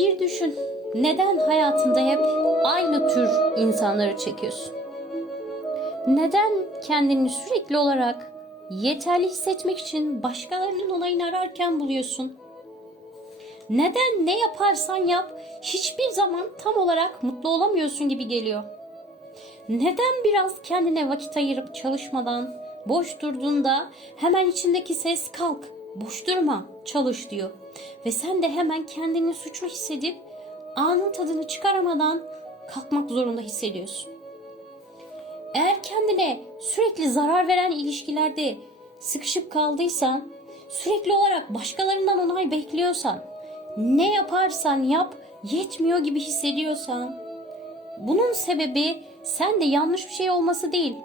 Bir düşün. Neden hayatında hep aynı tür insanları çekiyorsun? Neden kendini sürekli olarak yeterli hissetmek için başkalarının onayını ararken buluyorsun? Neden ne yaparsan yap hiçbir zaman tam olarak mutlu olamıyorsun gibi geliyor? Neden biraz kendine vakit ayırıp çalışmadan, boş durduğunda hemen içindeki ses kalk, boş durma, çalış diyor. Ve sen de hemen kendini suçlu hissedip anın tadını çıkaramadan kalkmak zorunda hissediyorsun. Eğer kendine sürekli zarar veren ilişkilerde sıkışıp kaldıysan, sürekli olarak başkalarından onay bekliyorsan, ne yaparsan yap yetmiyor gibi hissediyorsan, bunun sebebi sen de yanlış bir şey olması değil.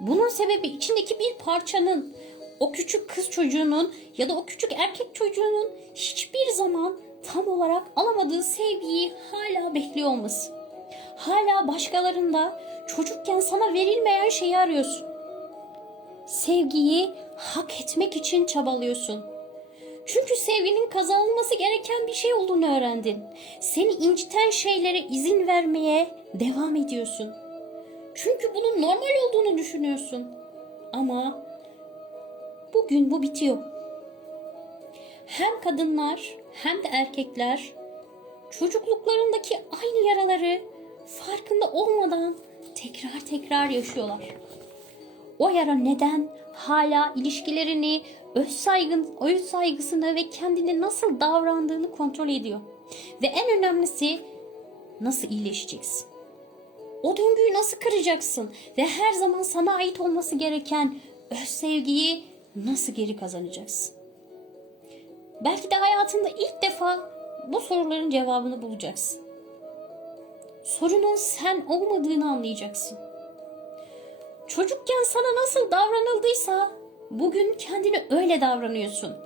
Bunun sebebi içindeki bir parçanın, o küçük kız çocuğunun ya da o küçük erkek çocuğunun hiçbir zaman tam olarak alamadığı sevgiyi hala bekliyor olması. Hala başkalarında çocukken sana verilmeyen şeyi arıyorsun. Sevgiyi hak etmek için çabalıyorsun. Çünkü sevginin kazanılması gereken bir şey olduğunu öğrendin. Seni inciten şeylere izin vermeye devam ediyorsun. Çünkü bunun normal olduğunu düşünüyorsun. Ama bugün bu bitiyor. Hem kadınlar hem de erkekler çocukluklarındaki aynı yaraları farkında olmadan tekrar tekrar yaşıyorlar. O yara neden hala ilişkilerini, öz saygın, öz saygısını ve kendine nasıl davrandığını kontrol ediyor. Ve en önemlisi nasıl iyileşeceksin? O döngüyü nasıl kıracaksın? Ve her zaman sana ait olması gereken öz sevgiyi nasıl geri kazanacaksın? Belki de hayatında ilk defa bu soruların cevabını bulacaksın. Sorunun sen olmadığını anlayacaksın. Çocukken sana nasıl davranıldıysa bugün kendini öyle davranıyorsun.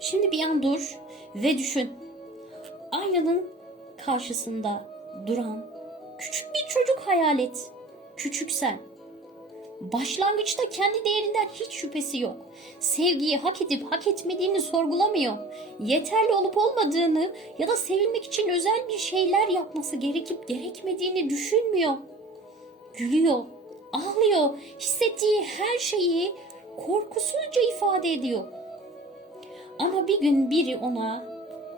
Şimdi bir an dur ve düşün. Aynanın karşısında duran küçük bir çocuk hayal et. Küçük sen. Başlangıçta kendi değerinden hiç şüphesi yok. Sevgiyi hak edip hak etmediğini sorgulamıyor. Yeterli olup olmadığını ya da sevilmek için özel bir şeyler yapması gerekip gerekmediğini düşünmüyor. Gülüyor, ağlıyor, hissettiği her şeyi korkusuzca ifade ediyor. Ama bir gün biri ona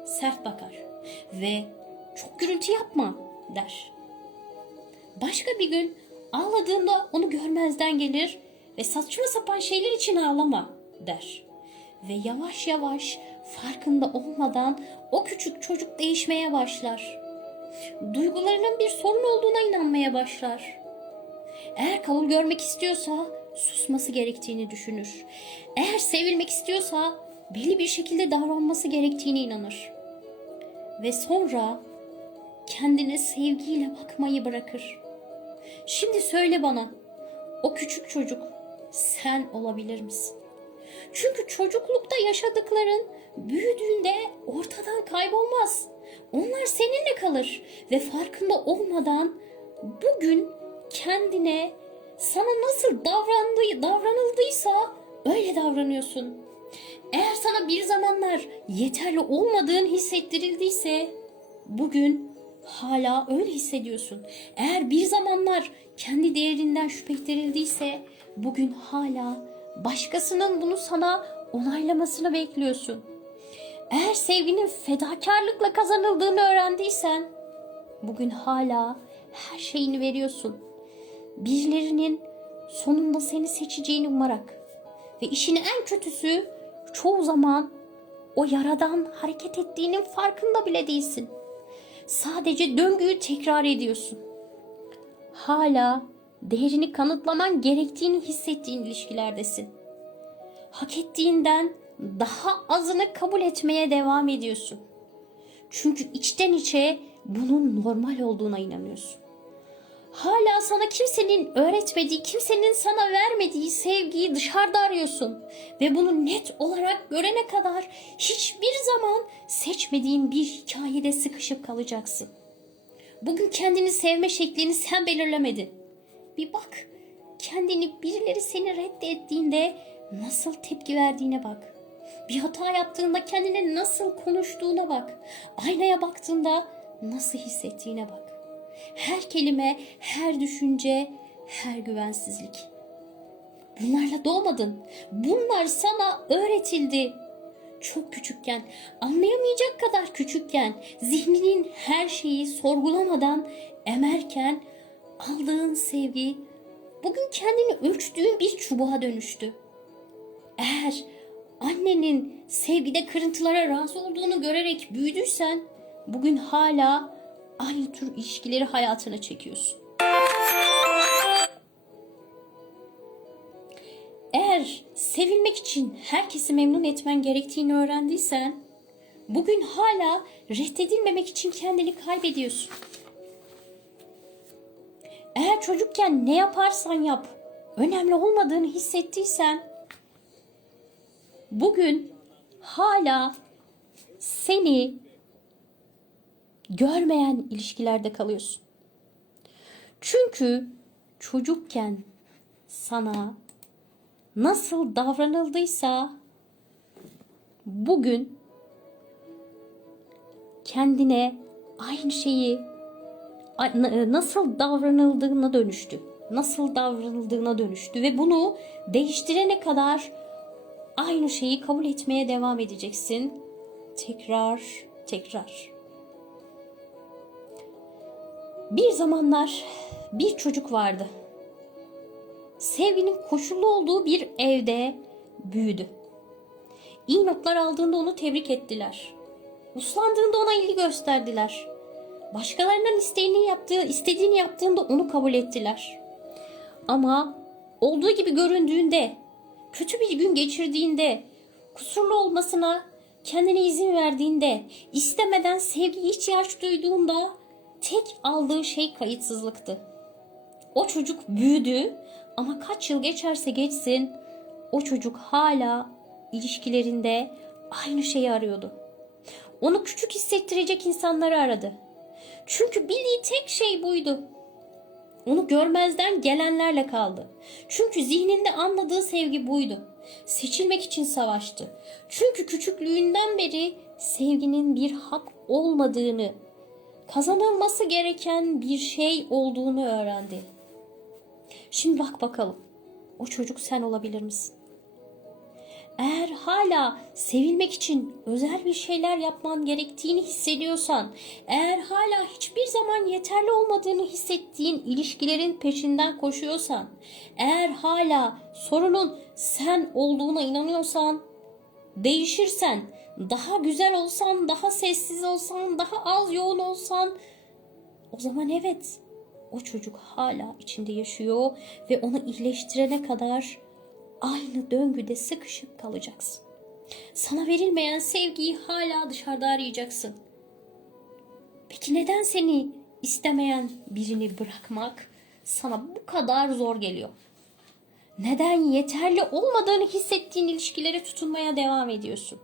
sert bakar ve çok gürültü yapma der. Başka bir gün ağladığında onu görmezden gelir ve saçma sapan şeyler için ağlama der. Ve yavaş yavaş farkında olmadan o küçük çocuk değişmeye başlar. Duygularının bir sorun olduğuna inanmaya başlar. Eğer kabul görmek istiyorsa susması gerektiğini düşünür. Eğer sevilmek istiyorsa belli bir şekilde davranması gerektiğine inanır. Ve sonra kendine sevgiyle bakmayı bırakır. Şimdi söyle bana, o küçük çocuk sen olabilir misin? Çünkü çocuklukta yaşadıkların büyüdüğünde ortadan kaybolmaz. Onlar seninle kalır ve farkında olmadan bugün kendine sana nasıl davrandığı, davranıldıysa öyle davranıyorsun. Eğer sana bir zamanlar yeterli olmadığın hissettirildiyse bugün hala öyle hissediyorsun. Eğer bir zamanlar kendi değerinden şüphe ettirildiyse bugün hala başkasının bunu sana onaylamasını bekliyorsun. Eğer sevginin fedakarlıkla kazanıldığını öğrendiysen bugün hala her şeyini veriyorsun. Birilerinin sonunda seni seçeceğini umarak ve işin en kötüsü çoğu zaman o yaradan hareket ettiğinin farkında bile değilsin. Sadece döngüyü tekrar ediyorsun. Hala değerini kanıtlaman gerektiğini hissettiğin ilişkilerdesin. Hak ettiğinden daha azını kabul etmeye devam ediyorsun. Çünkü içten içe bunun normal olduğuna inanıyorsun. Hala sana kimsenin öğretmediği, kimsenin sana vermediği sevgiyi dışarıda arıyorsun. Ve bunu net olarak görene kadar hiçbir zaman seçmediğin bir hikayede sıkışıp kalacaksın. Bugün kendini sevme şeklini sen belirlemedin. Bir bak, kendini birileri seni reddettiğinde nasıl tepki verdiğine bak. Bir hata yaptığında kendine nasıl konuştuğuna bak. Aynaya baktığında nasıl hissettiğine bak. Her kelime, her düşünce, her güvensizlik. Bunlarla doğmadın. Bunlar sana öğretildi. Çok küçükken, anlayamayacak kadar küçükken, zihninin her şeyi sorgulamadan emerken aldığın sevgi bugün kendini ölçtüğün bir çubuğa dönüştü. Eğer annenin sevgide kırıntılara razı olduğunu görerek büyüdüysen bugün hala aynı tür ilişkileri hayatına çekiyorsun. Eğer sevilmek için herkesi memnun etmen gerektiğini öğrendiysen bugün hala reddedilmemek için kendini kaybediyorsun. Eğer çocukken ne yaparsan yap önemli olmadığını hissettiysen bugün hala seni görmeyen ilişkilerde kalıyorsun. Çünkü çocukken sana nasıl davranıldıysa bugün kendine aynı şeyi na- nasıl davranıldığına dönüştü. Nasıl davranıldığına dönüştü ve bunu değiştirene kadar aynı şeyi kabul etmeye devam edeceksin. Tekrar, tekrar. Bir zamanlar bir çocuk vardı. Sevginin koşullu olduğu bir evde büyüdü. İyi notlar aldığında onu tebrik ettiler. Uslandığında ona ilgi gösterdiler. Başkalarının isteğini yaptığı, istediğini yaptığında onu kabul ettiler. Ama olduğu gibi göründüğünde, kötü bir gün geçirdiğinde, kusurlu olmasına kendine izin verdiğinde, istemeden sevgiye ihtiyaç duyduğunda tek aldığı şey kayıtsızlıktı. O çocuk büyüdü ama kaç yıl geçerse geçsin o çocuk hala ilişkilerinde aynı şeyi arıyordu. Onu küçük hissettirecek insanları aradı. Çünkü bildiği tek şey buydu. Onu görmezden gelenlerle kaldı. Çünkü zihninde anladığı sevgi buydu. Seçilmek için savaştı. Çünkü küçüklüğünden beri sevginin bir hak olmadığını, kazanılması gereken bir şey olduğunu öğrendi. Şimdi bak bakalım. O çocuk sen olabilir misin? Eğer hala sevilmek için özel bir şeyler yapman gerektiğini hissediyorsan, eğer hala hiçbir zaman yeterli olmadığını hissettiğin ilişkilerin peşinden koşuyorsan, eğer hala sorunun sen olduğuna inanıyorsan, değişirsen, daha güzel olsan, daha sessiz olsan, daha az yoğun olsan, o zaman evet, o çocuk hala içinde yaşıyor ve onu iyileştirene kadar aynı döngüde sıkışıp kalacaksın. Sana verilmeyen sevgiyi hala dışarıda arayacaksın. Peki neden seni istemeyen birini bırakmak sana bu kadar zor geliyor? Neden yeterli olmadığını hissettiğin ilişkilere tutunmaya devam ediyorsun?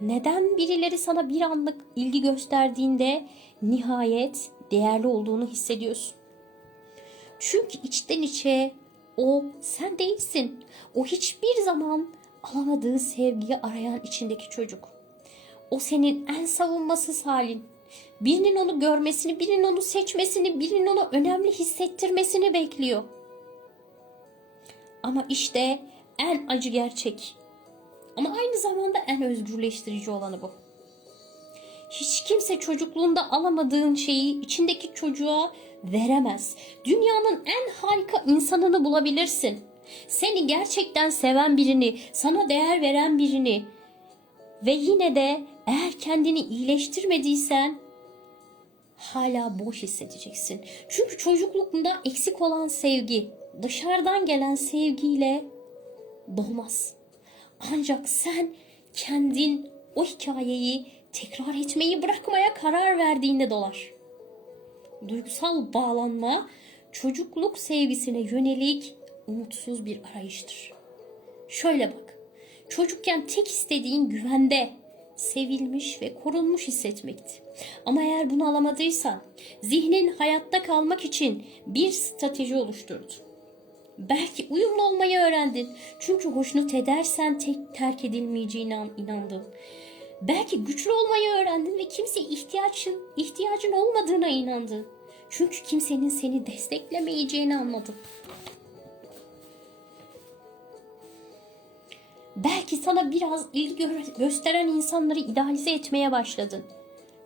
Neden birileri sana bir anlık ilgi gösterdiğinde nihayet değerli olduğunu hissediyorsun? Çünkü içten içe o sen değilsin. O hiçbir zaman alamadığı sevgiyi arayan içindeki çocuk. O senin en savunmasız halin. Birinin onu görmesini, birinin onu seçmesini, birinin onu önemli hissettirmesini bekliyor. Ama işte en acı gerçek. Ama aynı zamanda en özgürleştirici olanı bu. Kimse çocukluğunda alamadığın şeyi içindeki çocuğa veremez. Dünyanın en harika insanını bulabilirsin. Seni gerçekten seven birini, sana değer veren birini ve yine de eğer kendini iyileştirmediysen hala boş hissedeceksin. Çünkü çocuklukunda eksik olan sevgi, dışarıdan gelen sevgiyle dolmaz. Ancak sen kendin o hikayeyi tekrar etmeyi bırakmaya karar verdiğinde dolar. Duygusal bağlanma çocukluk sevgisine yönelik umutsuz bir arayıştır. Şöyle bak. Çocukken tek istediğin güvende, sevilmiş ve korunmuş hissetmekti. Ama eğer bunu alamadıysan, zihnin hayatta kalmak için bir strateji oluşturdu. Belki uyumlu olmayı öğrendin. Çünkü hoşnut edersen tek terk edilmeyeceğine an- inandın. Belki güçlü olmayı öğrendin ve kimseye ihtiyacın, ihtiyacın olmadığına inandın. Çünkü kimsenin seni desteklemeyeceğini anladın. Belki sana biraz ilgi gö- gösteren insanları idealize etmeye başladın.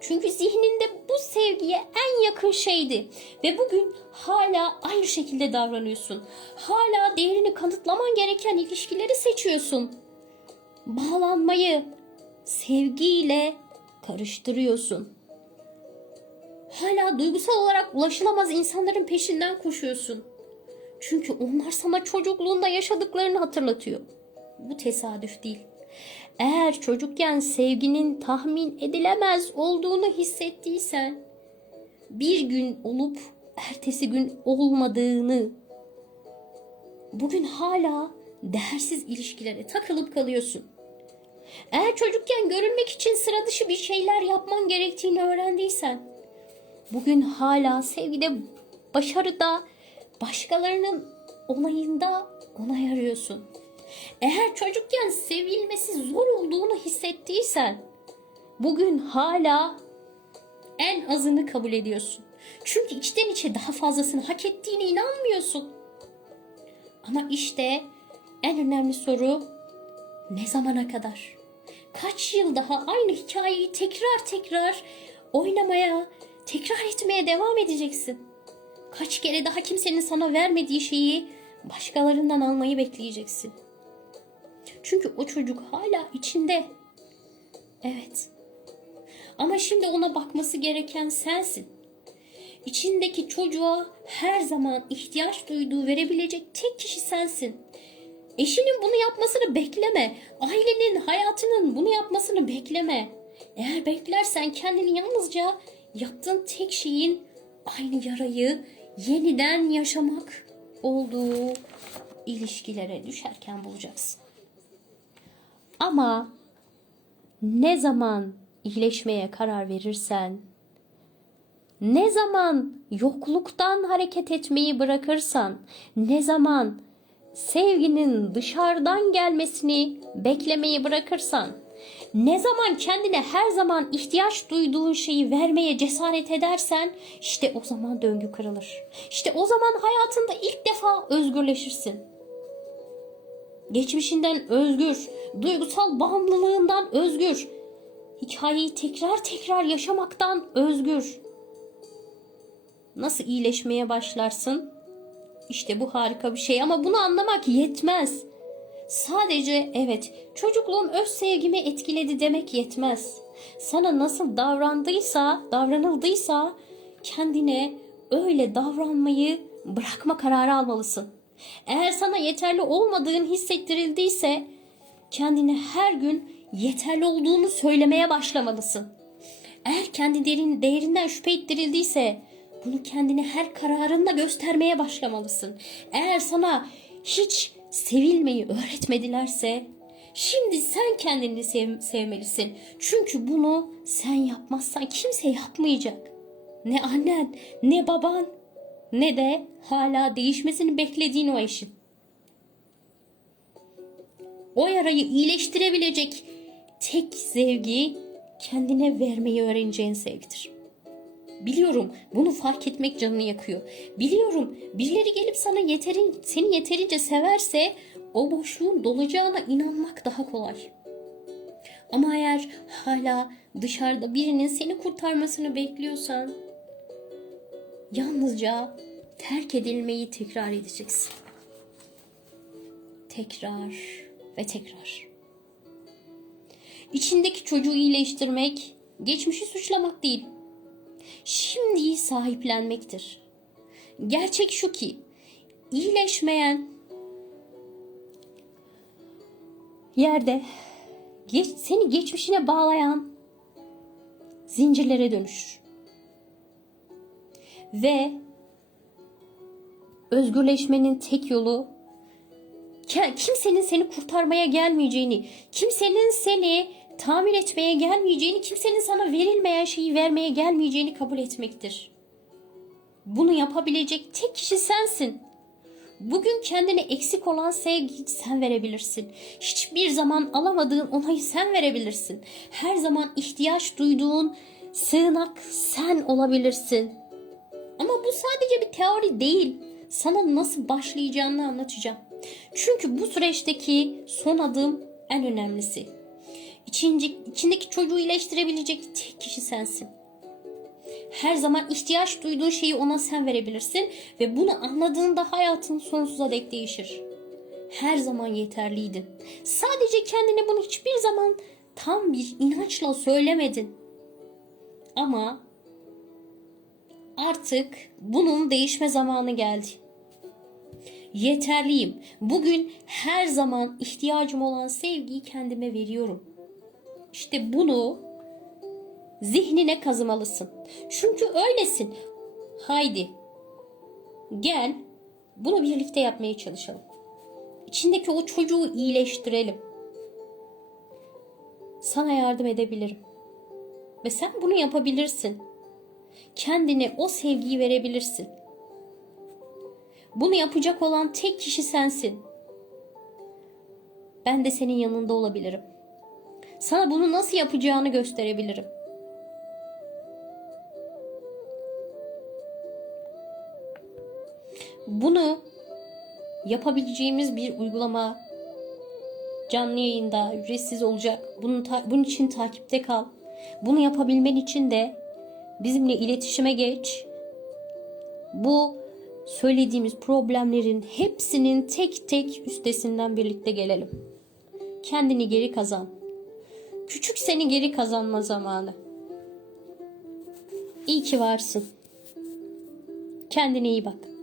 Çünkü zihninde bu sevgiye en yakın şeydi ve bugün hala aynı şekilde davranıyorsun. Hala değerini kanıtlaman gereken ilişkileri seçiyorsun. Bağlanmayı sevgiyle karıştırıyorsun. Hala duygusal olarak ulaşılamaz insanların peşinden koşuyorsun. Çünkü onlar sana çocukluğunda yaşadıklarını hatırlatıyor. Bu tesadüf değil. Eğer çocukken sevginin tahmin edilemez olduğunu hissettiysen, bir gün olup ertesi gün olmadığını, bugün hala değersiz ilişkilere takılıp kalıyorsun. Eğer çocukken görülmek için sıra dışı bir şeyler yapman gerektiğini öğrendiysen, bugün hala sevgide, başarıda, başkalarının onayında onay arıyorsun. Eğer çocukken sevilmesi zor olduğunu hissettiysen, bugün hala en azını kabul ediyorsun. Çünkü içten içe daha fazlasını hak ettiğine inanmıyorsun. Ama işte en önemli soru ne zamana kadar? Kaç yıl daha aynı hikayeyi tekrar tekrar oynamaya, tekrar etmeye devam edeceksin? Kaç kere daha kimsenin sana vermediği şeyi başkalarından almayı bekleyeceksin? Çünkü o çocuk hala içinde. Evet. Ama şimdi ona bakması gereken sensin. İçindeki çocuğa her zaman ihtiyaç duyduğu verebilecek tek kişi sensin. Eşinin bunu yapmasını bekleme. Ailenin, hayatının bunu yapmasını bekleme. Eğer beklersen kendini yalnızca yaptığın tek şeyin aynı yarayı yeniden yaşamak olduğu ilişkilere düşerken bulacaksın. Ama ne zaman iyileşmeye karar verirsen, ne zaman yokluktan hareket etmeyi bırakırsan, ne zaman sevginin dışarıdan gelmesini beklemeyi bırakırsan, ne zaman kendine her zaman ihtiyaç duyduğun şeyi vermeye cesaret edersen, işte o zaman döngü kırılır. İşte o zaman hayatında ilk defa özgürleşirsin. Geçmişinden özgür, duygusal bağımlılığından özgür, hikayeyi tekrar tekrar yaşamaktan özgür. Nasıl iyileşmeye başlarsın? İşte bu harika bir şey ama bunu anlamak yetmez. Sadece evet çocukluğum öz sevgimi etkiledi demek yetmez. Sana nasıl davrandıysa, davranıldıysa kendine öyle davranmayı bırakma kararı almalısın. Eğer sana yeterli olmadığın hissettirildiyse kendine her gün yeterli olduğunu söylemeye başlamalısın. Eğer kendi derin, değerinden şüphe ettirildiyse bunu kendine her kararında göstermeye başlamalısın. Eğer sana hiç sevilmeyi öğretmedilerse şimdi sen kendini sev- sevmelisin. Çünkü bunu sen yapmazsan kimse yapmayacak. Ne annen, ne baban, ne de hala değişmesini beklediğin o eşin. O yarayı iyileştirebilecek tek sevgi kendine vermeyi öğreneceğin sevgidir. Biliyorum bunu fark etmek canını yakıyor. Biliyorum birileri gelip sana yeterin, seni yeterince severse o boşluğun dolacağına inanmak daha kolay. Ama eğer hala dışarıda birinin seni kurtarmasını bekliyorsan yalnızca terk edilmeyi tekrar edeceksin. Tekrar ve tekrar. İçindeki çocuğu iyileştirmek, geçmişi suçlamak değil. Şimdiyi sahiplenmektir. Gerçek şu ki, iyileşmeyen yerde geç, seni geçmişine bağlayan zincirlere dönüşür. Ve özgürleşmenin tek yolu kimsenin seni kurtarmaya gelmeyeceğini, kimsenin seni tamir etmeye gelmeyeceğini, kimsenin sana verilmeyen şeyi vermeye gelmeyeceğini kabul etmektir. Bunu yapabilecek tek kişi sensin. Bugün kendine eksik olan sevgiyi sen verebilirsin. Hiçbir zaman alamadığın onayı sen verebilirsin. Her zaman ihtiyaç duyduğun sığınak sen olabilirsin. Ama bu sadece bir teori değil. Sana nasıl başlayacağını anlatacağım. Çünkü bu süreçteki son adım en önemlisi. İçinci, içindeki çocuğu iyileştirebilecek tek kişi sensin. Her zaman ihtiyaç duyduğun şeyi ona sen verebilirsin ve bunu anladığında hayatın sonsuza dek değişir. Her zaman yeterliydin. Sadece kendine bunu hiçbir zaman tam bir inançla söylemedin. Ama artık bunun değişme zamanı geldi. Yeterliyim. Bugün her zaman ihtiyacım olan sevgiyi kendime veriyorum. İşte bunu zihnine kazımalısın. Çünkü öylesin. Haydi. Gel. Bunu birlikte yapmaya çalışalım. İçindeki o çocuğu iyileştirelim. Sana yardım edebilirim. Ve sen bunu yapabilirsin. Kendine o sevgiyi verebilirsin. Bunu yapacak olan tek kişi sensin. Ben de senin yanında olabilirim. Sana bunu nasıl yapacağını gösterebilirim. Bunu yapabileceğimiz bir uygulama canlı yayında ücretsiz olacak. Bunun, bunun için takipte kal. Bunu yapabilmen için de bizimle iletişime geç. Bu söylediğimiz problemlerin hepsinin tek tek üstesinden birlikte gelelim. Kendini geri kazan. Küçük seni geri kazanma zamanı. İyi ki varsın. Kendine iyi bak.